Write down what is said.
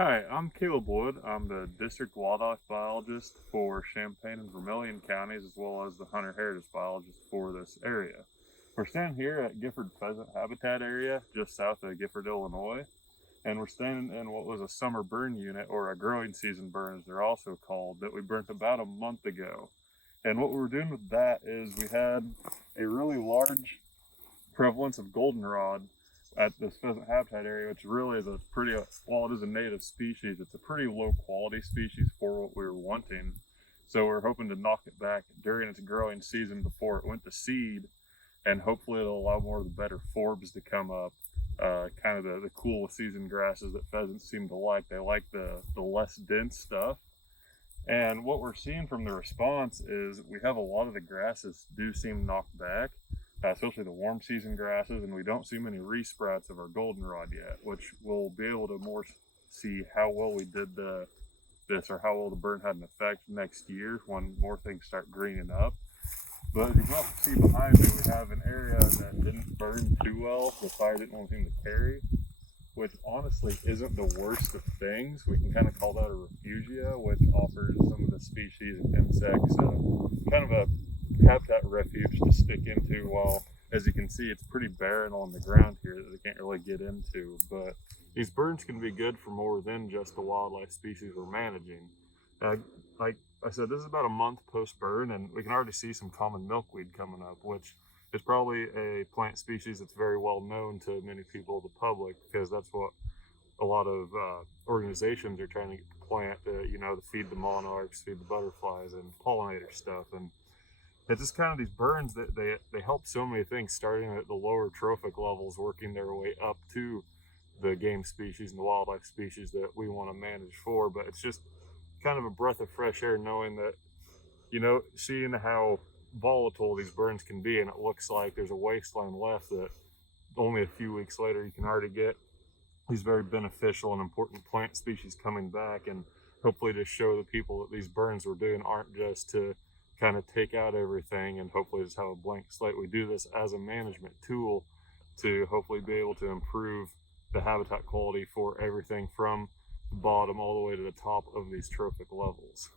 Hi, I'm Kaleb Wood. I'm the district wildlife biologist for Champaign and Vermilion counties, as well as the hunter heritage biologist for this area. We're standing here at Gibson Pheasant Habitat Area, just south of Gifford, Illinois, and we're standing in what was a summer burn unit, or a growing season burn as they're also called, that we burnt about a month ago. And what we were doing with that is we had a really large prevalence of goldenrod at this pheasant habitat area, which really is a pretty, while it is a native species, it's a pretty low quality species for what we were wanting. So we're hoping to knock it back during its growing season before it went to seed, and hopefully it'll allow more of the better forbs to come up, kind of the cool season grasses that pheasants seem to like. They like the less dense stuff. And what we're seeing from the response is we have a lot of the grasses do seem knocked back, especially the warm season grasses, and we don't see many resprouts of our goldenrod yet, which we'll be able to more see how well we did this, or how well the burn had an effect next year when more things start greening up. But as you can also see behind me, we have an area that didn't burn too well. The fire didn't want anything to carry, which honestly isn't the worst of things. We can kind of call that a refugia, which offers some of the species and insects kind of a habitat refuge to stick into, while, as you can see, it's pretty barren on the ground here that they can't really get into. But these burns can be good for more than just the wildlife species we're managing. Like I said, this is about a month post-burn, and we can already see some common milkweed coming up, which is probably a plant species that's very well known to many people, the public, because that's what a lot of organizations are trying to get the plant to feed the monarchs, feed the butterflies, and pollinator stuff. And it's just kind of these burns that they help so many things, starting at the lower trophic levels, working their way up to the game species and the wildlife species that we want to manage for. But it's just kind of a breath of fresh air knowing that, seeing how volatile these burns can be, and it looks like there's a wasteland left, that only a few weeks later you can already get these very beneficial and important plant species coming back, and hopefully to show the people that these burns we're doing aren't just to kind of take out everything and hopefully just have a blank slate. We do this as a management tool to hopefully be able to improve the habitat quality for everything from the bottom all the way to the top of these trophic levels.